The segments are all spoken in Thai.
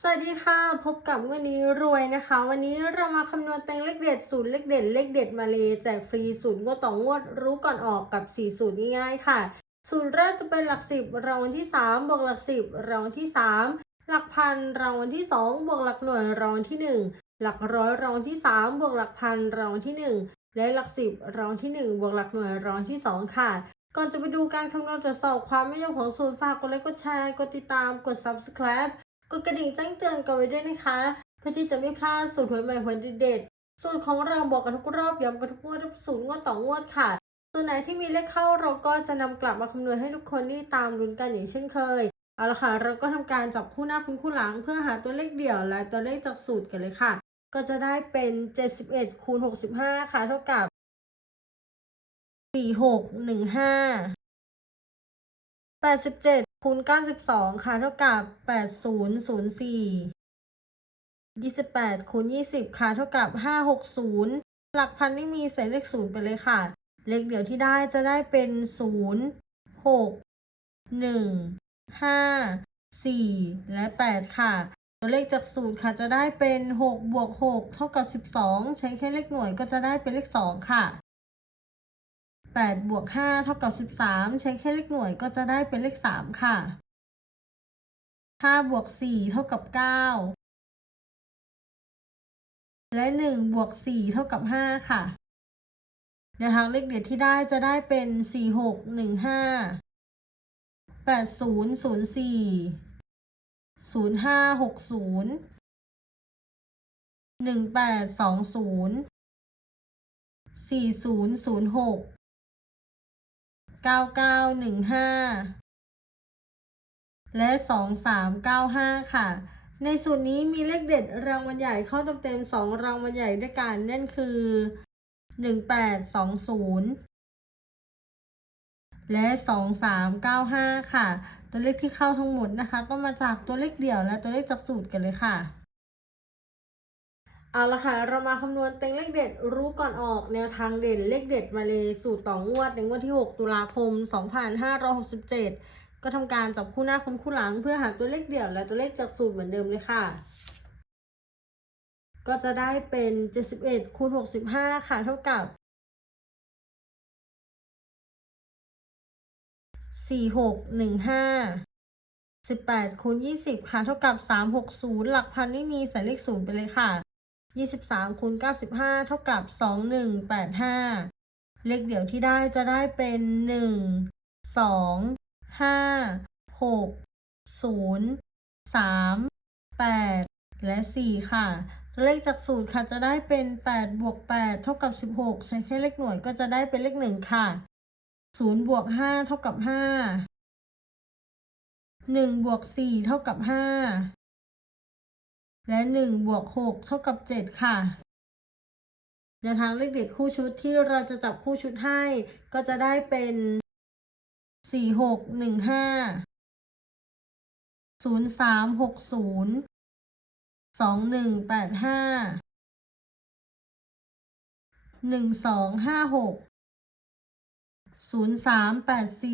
สวัสดีค่ะ พบกับวันนี้รวยนะคะ วันนี้เรามาคำนวณเต็งเลขเด็ดสูตรเลขเด็ดเลขเด็ดมาเลยแจกฟรีสูตรงวดต่องวดรู้ก่อนออกกับ 4 สูตรง่ายๆค่ะ สูตรแรกจะเป็นหลักสิบรางวัลที่ 3 บวกหลักสิบรางวัลที่ 3 หลักพันรางวัลที่ 2 บวกหลักหน่วยรางวัลที่ 1 หลักร้อยรางวัลที่ 3 บวกหลักพันรางวัลที่ 1 และหลักสิบรางวัลที่ 1 บวกหลักหน่วยรางวัลที่ 2 ค่ะก่อนจะไปดูการคำนวณตรวจสอบความไม่ยอมของสูตรฝากกดไลค์กดแชร์กดติดตามกด subscribe กดกระดิ่งแจ้งเตือนกันไว้ด้วยนะคะ เพื่อที่จะไม่พลาดสูตรหวยใหม่หวยเด็ดๆสูตรของเราบอกกันทุกรอบย้ำกันทุกงวดทุกสูตรงวดต่องวดค่ะส่วนไหนที่มีเลขเข้าเราก็จะนำกลับมาคำนวณให้ทุกคนที่ตามลุ้นกันอย่างเช่นเคยเอาละค่ะ เราก็ทำการจับคู่หน้าคุณคู่หลัง เพื่อหาตัวเลขเดี่ยวและตัวเลขจากสูตรกันเลยค่ะ ก็จะได้เป็น 71คูณ65 ค่ะ เท่ากับ 4615 87คูณ92 ค่ะเท่ากับ 8004 28คูณ20 ค่ะเท่ากับ 560 หลักพันไม่มีใส่เลขศูนย์ไปเลยค่ะ เลขเดียวที่ได้จะได้เป็น 0 6 1 5 4 และ 8 ค่ะ ตัวเลขจากสูตรค่ะจะได้เป็น 6 บวก 6 เท่ากับ 12 ใช้แค่เลขหน่วยก็จะได้เป็นเลข 2 ค่ะ 8 บวก 5 เท่ากับ 13 ใช้แค่เลขหน่วยก็จะได้เป็นเลข 3 ค่ะ 5 บวก 4 เท่ากับ 9 และ 1 บวก 4 เท่ากับ 5 ค่ะแนวทางเลขเด็ดที่ได้จะได้เป็น 4 6 1 5 8 0 0 4 0 5 6 0 1 8 2 0 4 0 0 6 เก้าเก้าหนึ่งห้าและสองสามเก้าห้าค่ะ ในสูตรนี้มีเลขเด็ดรางวัลใหญ่เข้าเต็มๆสองรางวัลใหญ่ด้วยกันนั่นคือหนึ่งแปดสองศูนย์และสองสามเก้าห้าค่ะ ตัวเลขที่เข้าทั้งหมดนะคะ ก็มาจากตัวเลขเดี่ยวและตัวเลขจากสูตรกันเลยค่ะ เอาละค่ะ เรามาคำนวณเต็งเลขเด็ดรู้ก่อนออกแนวทางเด่นเลขเด็ดมาเลยสูตรต่องวดในงวดที่ 6 ตุลาคม 2567 ก็ทำการจับคู่หน้าคุมคู่หลัง เพื่อหาตัวเลขเดี่ยวและตัวเลขจากสูตรเหมือนเดิมเลยค่ะ ก็จะได้เป็น 71คูณ65 ค่ะเท่ากับ 4615 18คูณ20 ค่ะ เท่ากับ 360 หลักพันไม่มีใส่เลขศูนย์ไปเลยค่ะ 23คูณ95 เท่ากับ 2185 เลขเดี่ยวที่ได้จะได้เป็น 1 2 5 6 0 3 8 และ 4 ค่ะ เลขจากสูตรค่ะจะได้เป็น 8 บวก 8 เท่ากับ 16 ใช้แค่เลขหน่วยก็จะได้เป็นเลข 1 ค่ะ 0 บวก 5 เท่ากับ 5 1 บวก 4 เท่ากับ 5 และ1บวก6เท่ากับ 7 ค่ะแนวทางเลขเด็ดคู่ชุดที่เราจะจับคู่ชุดให้ ก็จะได้เป็น4 6 1 5 0 3 6 0 2 1 8 5 1 2 5 6 0 3 8 4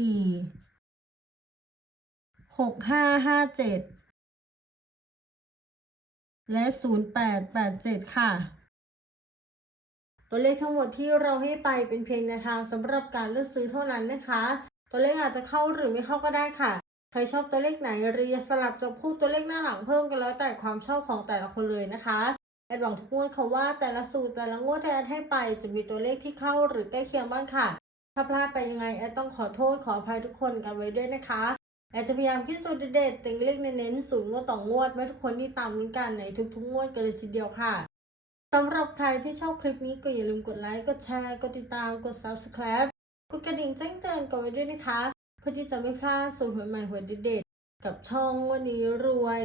6 5 5 7แและ 0887 ค่ะ ตัวเลขทั้งหมดที่เราให้ไปเป็นเพียงแนวทางสำหรับการเลือกซื้อเท่านั้นนะคะ ตัวเลขอาจจะเข้าหรือไม่เข้าก็ได้ค่ะ ใครชอบตัวเลขไหนหรือสลับจับคู่ตัวเลขหน้าหลังเพิ่มกันแล้วแต่ความชอบของแต่ละคนเลยนะคะแอดหวังทุกงวดค่ะว่าแต่ละสูตรแต่ละงวดที่แอดให้ไปจะมีตัวเลขที่เข้าหรือใกล้เคียงบ้างค่ะ ถ้าพลาดไปยังไงแอดต้องขอโทษขออภัยทุกคนกันไว้ด้วยนะคะ แอดจะพยายามคิดสูตรเด็ดๆเต็งเลขเน้นๆสูงงวดต่องวดไม่ทุกคนที่ตามนี้กันในทุกๆงวดกันเลยทีเดียวค่ะสำหรับใครที่ชอบคลิปนี้ก็อย่าลืมกดไลค์ กดแชร์ กดติดตาม กด subscribe กดกระดิ่งแจ้งเตือนกันไว้ด้วยนะคะ เพื่อที่จะไม่พลาดสูตรหวยใหม่หวยเด็ดๆกับช่องวันนี้รวย